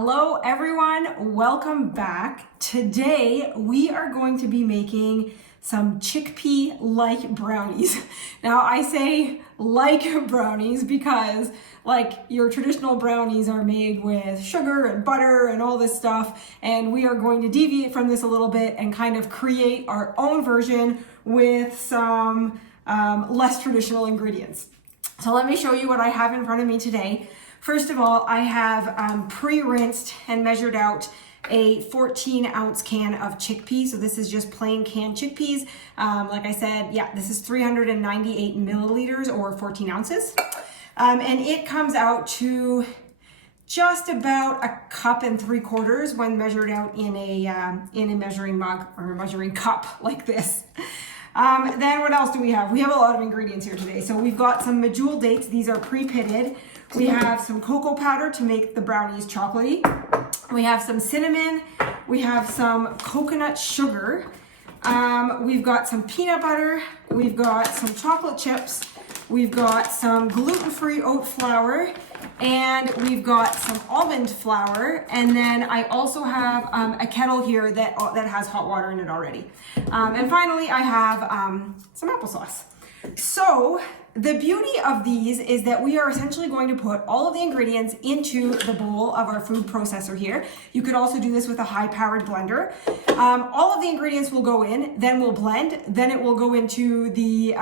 Hello everyone, welcome back. Today we are going to be making some chickpea-like brownies. Now I say like brownies because like your traditional brownies are made with sugar and butter and all this stuff, and we are going to deviate from this a little bit and kind of create our own version with some less traditional ingredients. So let me show you what I have in front of me today. First of all, I have pre-rinsed and measured out a 14-ounce can of chickpeas. So this is just plain canned chickpeas. Like I said, yeah, this is 398 milliliters or 14 ounces. And it comes out to just about a cup and 3/4 when measured out in a measuring mug or a measuring cup like this. Then what else do we have? We have a lot of ingredients here today. So we've got some Medjool dates. These are pre-pitted. We have some cocoa powder to make the brownies chocolatey. We have some cinnamon. We have some coconut sugar. We've got some peanut butter. We've got some chocolate chips. We've got some gluten-free oat flour. And we've got some almond flour. And then I also have a kettle here that has hot water in it already. And finally, I have some applesauce. So the beauty of these is that we are essentially going to put all of the ingredients into the bowl of our food processor here. You could also do this with a high-powered blender. All of the ingredients will go in, then we'll blend, then it will go into the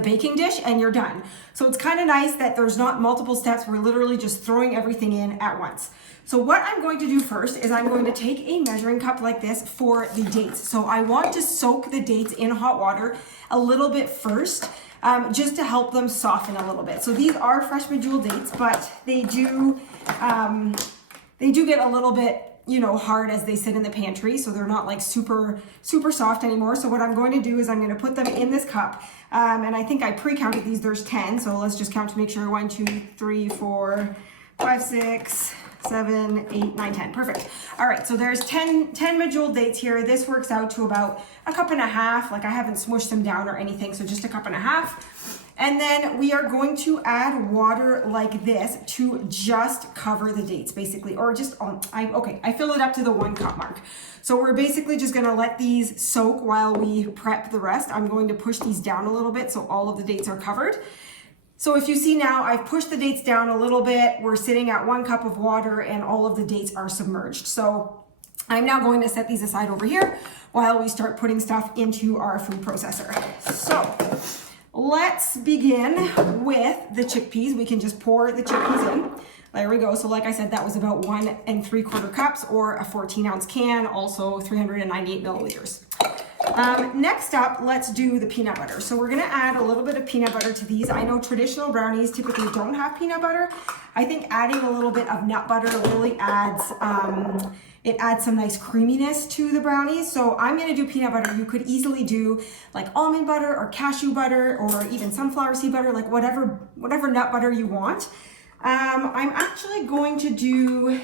baking dish, and you're done. So it's kind of nice that there's not multiple steps. We're literally just throwing everything in at once. So what I'm going to do first is I'm going to take a measuring cup like this for the dates. So I want to soak the dates in hot water a little bit first, just to help them soften a little bit. So these are fresh Medjool dates, but they do get a little bit, hard as they sit in the pantry. So they're not like super soft anymore. So what I'm going to do is I'm going to put them in this cup. And I think I pre-counted these, there's 10. So let's just count to make sure. 1, 2, 3, 4, 5, 6, 7, 8, 9, 10. Perfect. All right, so there's 10 Medjool dates here. This works out to about a cup and a half. Like I haven't smushed them down or anything, so just a cup and a half. And then we are going to add water like this to just cover the dates, basically, or just, I fill it up to the 1 cup mark. So we're basically just gonna let these soak while we prep the rest. I'm going to push these down a little bit so all of the dates are covered. So if you see now, I've pushed the dates down a little bit. We're sitting at 1 cup of water and all of the dates are submerged. So I'm now going to set these aside over here while we start putting stuff into our food processor. So let's begin with the chickpeas. We can just pour the chickpeas in. There we go. So like I said, that was about 1 3/4 cups or a 14-ounce can, also 398 milliliters. Next up, let's do the peanut butter. So we're gonna add a little bit of peanut butter to these. I know traditional brownies typically don't have peanut butter. I think adding a little bit of nut butter really adds, it adds some nice creaminess to the brownies. So I'm gonna do peanut butter. You could easily do like almond butter or cashew butter or even sunflower seed butter, like whatever nut butter you want. I'm actually going to do,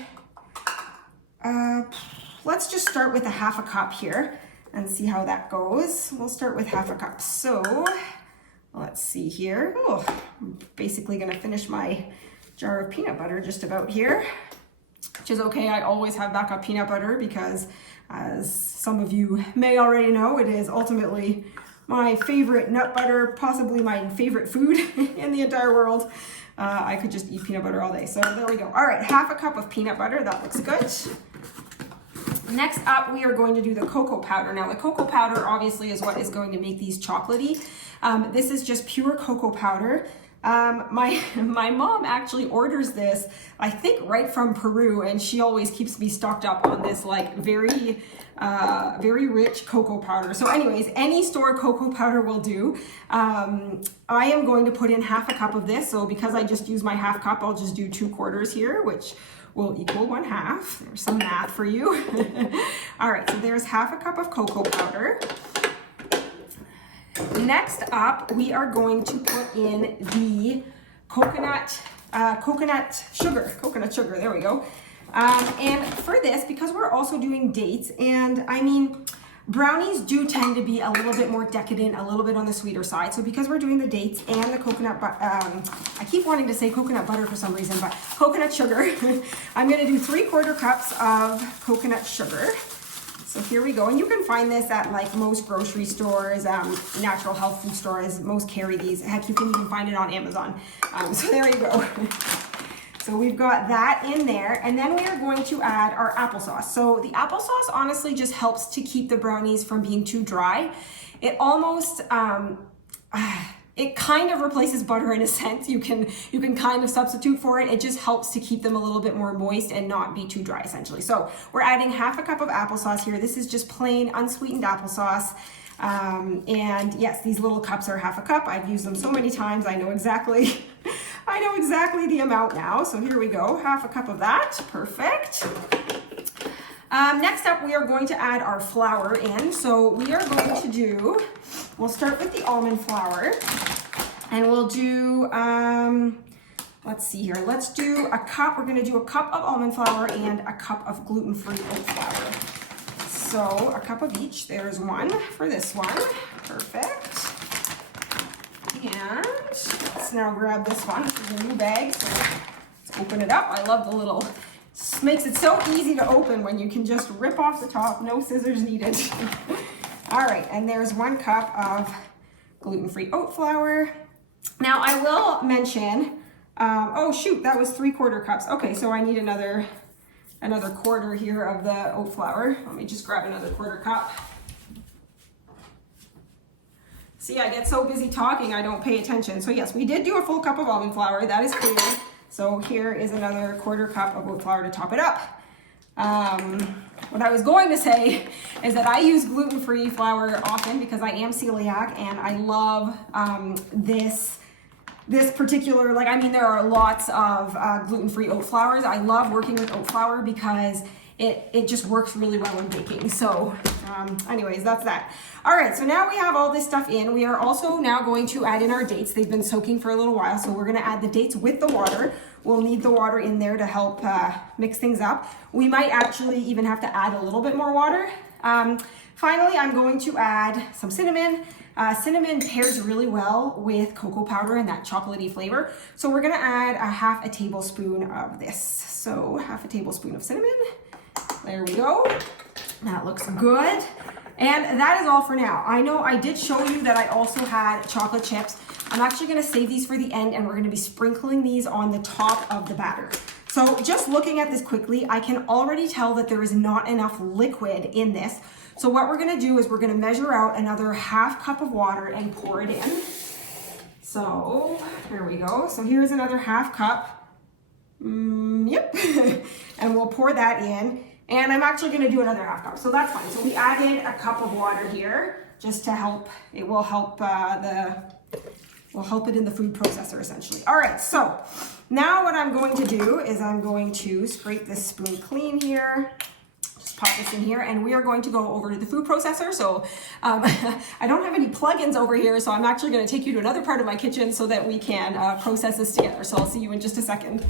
let's just start with a 1/2 cup here and see how that goes. We'll start with 1/2 cup. So let's see here. Oh, I'm basically gonna finish my jar of peanut butter just about here, which is okay. I always have backup peanut butter because, as some of you may already know, it is ultimately my favorite nut butter, possibly my favorite food in the entire world. I could just eat peanut butter all day. So there we go. All right, 1/2 cup of peanut butter. That looks good. Next up, we are going to do the cocoa powder. Now, the cocoa powder obviously is what is going to make these chocolatey. This is just pure cocoa powder. My mom actually orders this, I think, right from Peru, and she always keeps me stocked up on this like very rich cocoa powder. So anyways, any store cocoa powder will do. I am going to put in 1/2 cup of this. So because I just used my 1/2 cup, I'll just do 2/4 here, which will equal 1/2. There's some math for you. All right, so there's 1/2 cup of cocoa powder. Next up, we are going to put in the coconut sugar, there we go. And for this, because we're also doing dates, and I mean, brownies do tend to be a little bit more decadent, a little bit on the sweeter side. So because we're doing the dates and the coconut, I keep wanting to say coconut butter for some reason, but coconut sugar, I'm gonna do 3/4 cups of coconut sugar. So here we go, and you can find this at like most grocery stores, natural health food stores, most carry these. Heck, you can even find it on Amazon. So there you go. So we've got that in there, and then we are going to add our applesauce. So the applesauce honestly just helps to keep the brownies from being too dry. It almost, it kind of replaces butter in a sense. You can kind of substitute for it. It just helps to keep them a little bit more moist and not be too dry essentially. So we're adding 1/2 cup of applesauce here. This is just plain unsweetened applesauce. And yes, these little cups are 1/2 cup. I've used them so many times. I know exactly the amount now. So here we go, 1/2 cup of that, perfect. Next up, we are going to add our flour in. So we are going to do, we'll start with the almond flour, and we'll do, let's see here, let's do a cup. We're gonna do a cup of almond flour and a cup of gluten-free oat flour. So a cup of each, there's one for this one, perfect. And let's now grab this one. This is a new bag, so let's open it up. I love the little, this makes it so easy to open when you can just rip off the top, no scissors needed. All right, and there's 1 cup of gluten-free oat flour. Now I will mention, oh shoot, that was 3/4 cups. Okay, so I need another 1/4 here of the oat flour. Let me just grab another 1/4 cup. See, I get so busy talking, I don't pay attention. So yes, we did do a full cup of almond flour, that is clear. So here is another 1/4 cup of oat flour to top it up. What I was going to say is that I use gluten-free flour often because I am celiac, and I love this particular, like, I mean, there are lots of gluten-free oat flours. I love working with oat flour because it just works really well in baking. So anyways, that's that. All right, so now we have all this stuff in. We are also now going to add in our dates. They've been soaking for a little while, so we're gonna add the dates with the water. We'll need the water in there to help mix things up. We might actually even have to add a little bit more water. Finally, I'm going to add some cinnamon. Cinnamon pairs really well with cocoa powder and that chocolatey flavor. So we're gonna add a 1/2 tablespoon of this. So 1/2 tablespoon of cinnamon. There we go. That looks good. And that is all for now. I know I did show you that I also had chocolate chips. I'm actually gonna save these for the end, and we're gonna be sprinkling these on the top of the batter. So just looking at this quickly, I can already tell that there is not enough liquid in this. So what we're gonna do is we're gonna measure out another 1/2 cup of water and pour it in. So here we go. So here's another 1/2 cup. Yep. And we'll pour that in. And I'm actually gonna do another 1/2 cup, so that's fine. So we added a cup of water here just to help, it will help it in the food processor essentially. All right, so now what I'm going to do is I'm going to scrape this spoon clean here. Just pop this in here, and we are going to go over to the food processor. So I don't have any plugins over here, so I'm actually gonna take you to another part of my kitchen so that we can process this together. So I'll see you in just a second.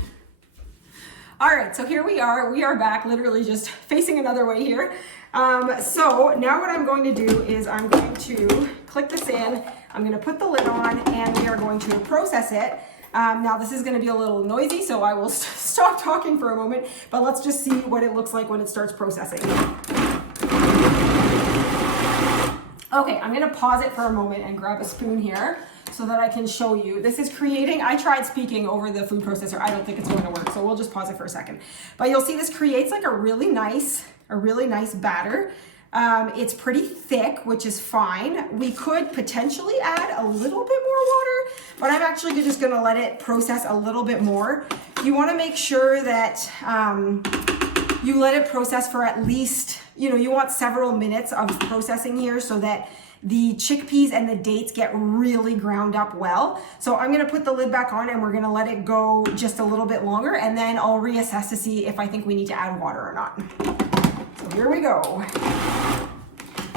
All right, so here we are back, literally just facing another way here. So now what I'm going to do is I'm going to click this in, I'm gonna put the lid on, and we are going to process it. Now this is gonna be a little noisy, so I will stop talking for a moment, but let's just see what it looks like when it starts processing. Okay, I'm gonna pause it for a moment and grab a spoon here so that I can show you. This is creating, I tried speaking over the food processor. I don't think it's going to work, so we'll just pause it for a second. But you'll see this creates like a really nice batter. It's pretty thick, which is fine. We could potentially add a little bit more water, but I'm actually just gonna let it process a little bit more. You wanna make sure that you let it process for at least, you want several minutes of processing here so that the chickpeas and the dates get really ground up well. So I'm gonna put the lid back on, and we're gonna let it go just a little bit longer, and then I'll reassess to see if I think we need to add water or not. So here we go.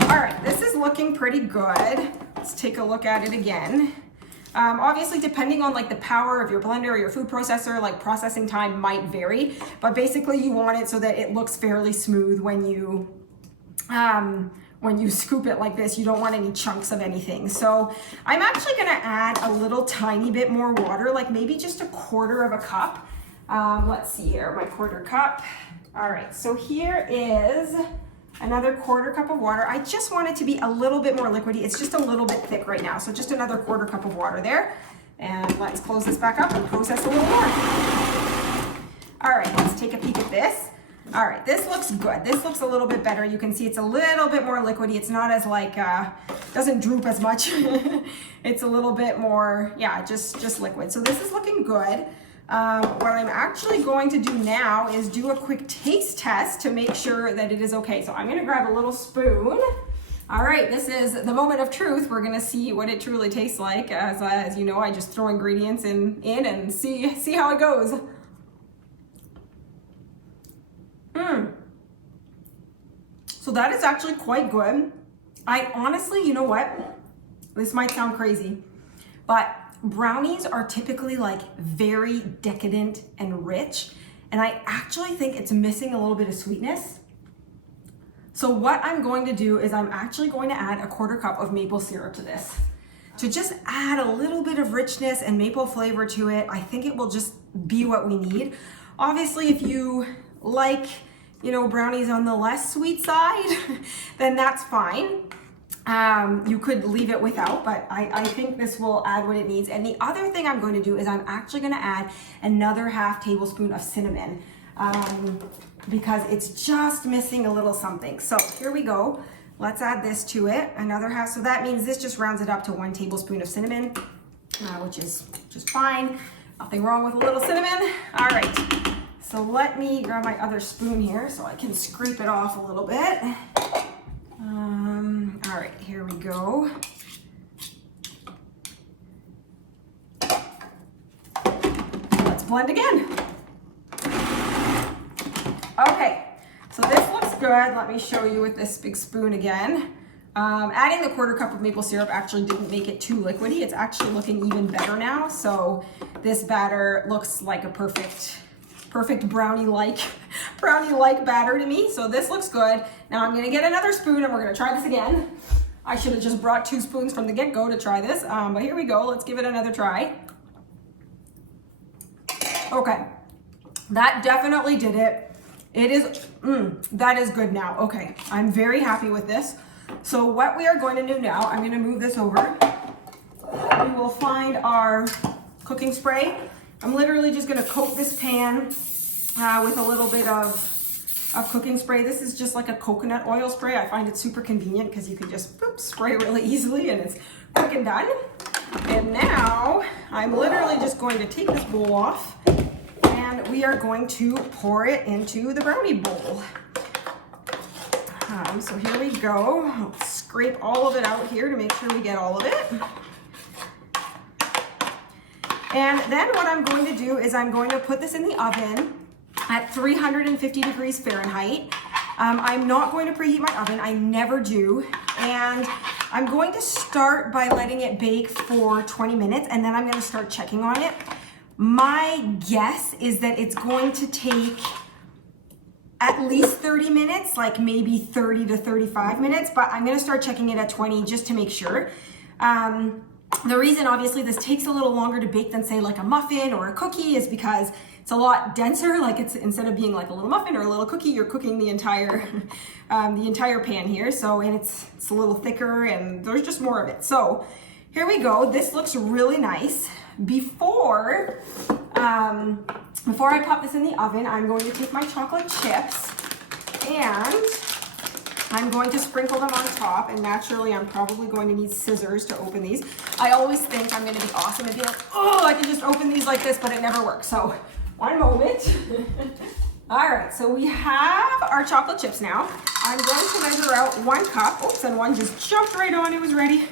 All right, this is looking pretty good. Let's take a look at it again. Obviously, depending on like the power of your blender or your food processor, like processing time might vary, but basically you want it so that it looks fairly smooth when you when you scoop it like this, you don't want any chunks of anything. So I'm actually gonna add a little tiny bit more water, like maybe just a quarter of a cup. Let's see here, my quarter cup. All right, so here is another quarter cup of water. I just want it to be a little bit more liquidy. It's just a little bit thick right now. So just another quarter cup of water there. And let's close this back up and process a little more. All right, let's take a peek at this. All right, this looks good. This looks a little bit better. You can see it's a little bit more liquidy. It's not as like, doesn't droop as much. It's a little bit more, yeah, just liquid. So this is looking good. What I'm actually going to do now is do a quick taste test to make sure that it is okay. So I'm gonna grab a little spoon. All right, this is the moment of truth. We're gonna see what it truly tastes like. As you know, I just throw ingredients in and see how it goes. So that is actually quite good. I honestly, you know what? This might sound crazy, but brownies are typically like very decadent and rich, and I actually think it's missing a little bit of sweetness. So what I'm going to do is I'm actually going to add a quarter cup of maple syrup to this to just add a little bit of richness and maple flavor to it. I think it will just be what we need. Obviously, if you like, you know, brownies on the less sweet side, then that's fine. You could leave it without, but I think this will add what it needs. And the other thing I'm going to do is I'm actually going to add another half tablespoon of cinnamon because it's just missing a little something. So here we go. Let's add this to it, another half. So that means this just rounds it up to 1 tablespoon of cinnamon, which is just fine. Nothing wrong with a little cinnamon. All right, so let me grab my other spoon here so I can scrape it off a little bit. All right, here we go. Let's blend again. Okay, so this looks good. Let me show you with this big spoon again. Adding the quarter cup of maple syrup actually didn't make it too liquidy. It's actually looking even better now. So this batter looks like a perfect brownie-like batter to me. So this looks good. Now I'm gonna get another spoon and we're gonna try this again. I should have just brought 2 spoons from the get-go to try this, but here we go. Let's give it another try. Okay, that definitely did it. It is, that is good now. Okay, I'm very happy with this. So what we are going to do now, I'm gonna move this over. We will find our cooking spray. I'm literally just gonna coat this pan with a little bit of cooking spray. This is just like a coconut oil spray. I find it super convenient because you can just spray really easily and it's quick and done. And now I'm literally just going to take this bowl off and we are going to pour it into the brownie bowl. So here we go. I'll scrape all of it out here to make sure we get all of it. And then what I'm going to do is I'm going to put this in the oven at 350 degrees Fahrenheit. I'm not going to preheat my oven, I never do. And I'm going to start by letting it bake for 20 minutes and then I'm gonna start checking on it. My guess is that it's going to take at least 30 minutes, like maybe 30 to 35 minutes, but I'm gonna start checking it at 20 just to make sure. The reason obviously this takes a little longer to bake than say like a muffin or a cookie is because it's a lot denser. Like it's, instead of being like a little muffin or a little cookie, you're cooking the entire pan here. So, and it's a little thicker and there's just more of it. So here we go. This looks really nice. Before I pop this in the oven, I'm going to take my chocolate chips and I'm going to sprinkle them on top, and naturally I'm probably going to need scissors to open these. I always think I'm gonna be awesome and be like, oh, I can just open these like this, but it never works. So one moment. All right, so we have our chocolate chips now. I'm going to measure out 1 cup. Oops, and one just jumped right on, it was ready.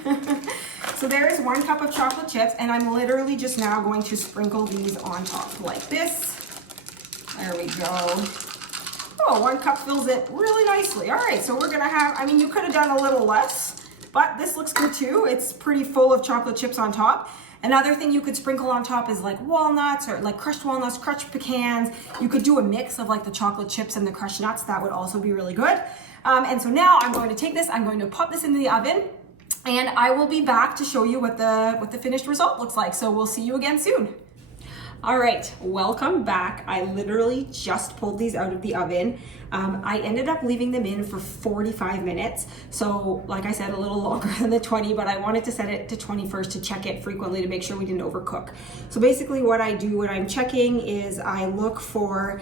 So there is 1 cup of chocolate chips, and I'm literally just now going to sprinkle these on top like this. There we go. Oh, 1 cup fills it really nicely. All right, so we're gonna have, I mean, you could have done a little less, but this looks good too. It's pretty full of chocolate chips on top. Another thing you could sprinkle on top is like walnuts or like crushed walnuts, crushed pecans. You could do a mix of like the chocolate chips and the crushed nuts. That would also be really good. And so now I'm going to take this, I'm going to pop this into the oven, and I will be back to show you what the finished result looks like. So we'll see you again soon. All right, welcome back. I literally just pulled these out of the oven. I ended up leaving them in for 45 minutes. So like I said, a little longer than the 20, but I wanted to set it to 20 first to check it frequently to make sure we didn't overcook. So basically what I do when I'm checking is I look for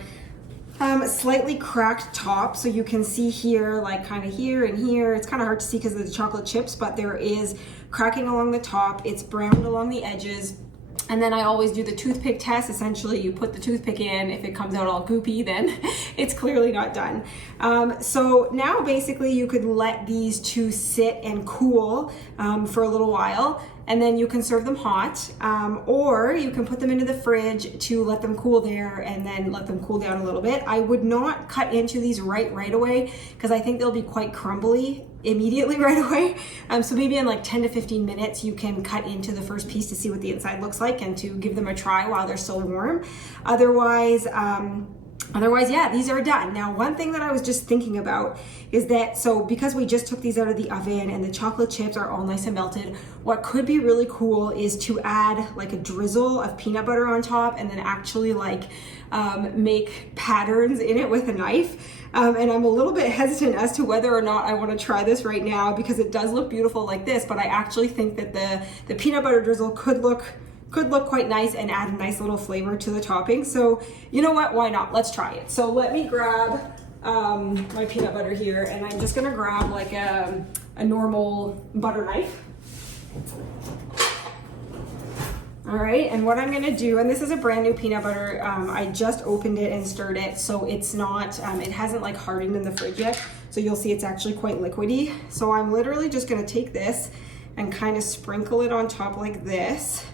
slightly cracked top. So you can see here, like kind of here and here, it's kind of hard to see because of the chocolate chips, but there is cracking along the top. It's browned along the edges. And then I always do the toothpick test. Essentially, you put the toothpick in. If it comes out all goopy, then it's clearly not done. So now basically you could let these two sit and cool for a little while, and then you can serve them hot, or you can put them into the fridge to let them cool there and then let them cool down a little bit. I would not cut into these right away because I think they'll be quite crumbly immediately right away. So maybe in like 10 to 15 minutes you can cut into the first piece to see what the inside looks like and to give them a try while they're still warm. Otherwise, yeah, these are done. Now, one thing that I was just thinking about is that, so because we just took these out of the oven and the chocolate chips are all nice and melted, what could be really cool is to add like a drizzle of peanut butter on top and then actually like make patterns in it with a knife. And I'm a little bit hesitant as to whether or not I want to try this right now because it does look beautiful like this, but I actually think that the peanut butter drizzle could look quite nice and add a nice little flavor to the topping. So you know what, why not? Let's try it. So let me grab my peanut butter here, and I'm just gonna grab like a normal butter knife. All right, and what I'm gonna do, and this is a brand new peanut butter, I just opened it and stirred it, so it's not, it hasn't like hardened in the fridge yet, so you'll see it's actually quite liquidy. So I'm literally just gonna take this and kind of sprinkle it on top like this.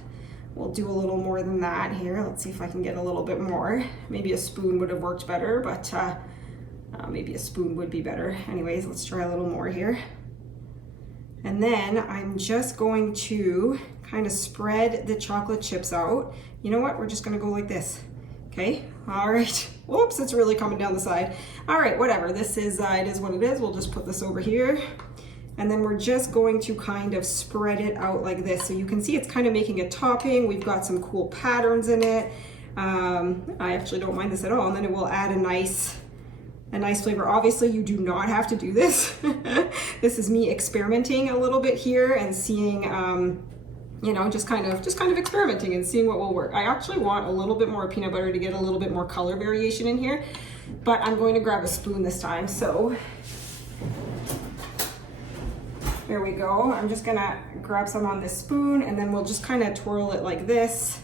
We'll do a little more than that here. Let's see if I can get a little bit more. Maybe a spoon would have worked better, but maybe a spoon would be better. Anyways, let's try a little more here. And then I'm just going to kind of spread the chocolate chips out. You know what? We're just gonna go like this. Okay, all right. Whoops, it's really coming down the side. All right, whatever. This is, it is what it is. We'll just put this over here. And then we're just going to kind of spread it out like this. So you can see it's kind of making a topping. We've got some cool patterns in it. I actually don't mind this at all. And then it will add a nice flavor. Obviously you do not have to do this. This is me experimenting a little bit here and seeing, you know, just kind of experimenting and seeing what will work. I actually want a little bit more peanut butter to get a little bit more color variation in here, but I'm going to grab a spoon this time. So there we go. I'm just gonna grab some on this spoon, and then we'll just kind of twirl it like this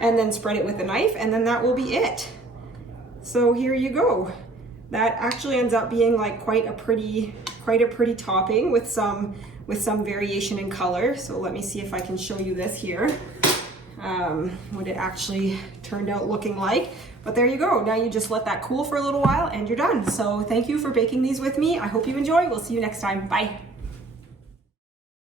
and then spread it with a knife, and then that will be it. So here you go. That actually ends up being like quite a pretty topping with some variation in color. So let me see if I can show you this here. What it actually turned out looking like. But there you go. Now you just let that cool for a little while and you're done. So thank you for baking these with me. I hope you enjoy. We'll see you next time. Bye.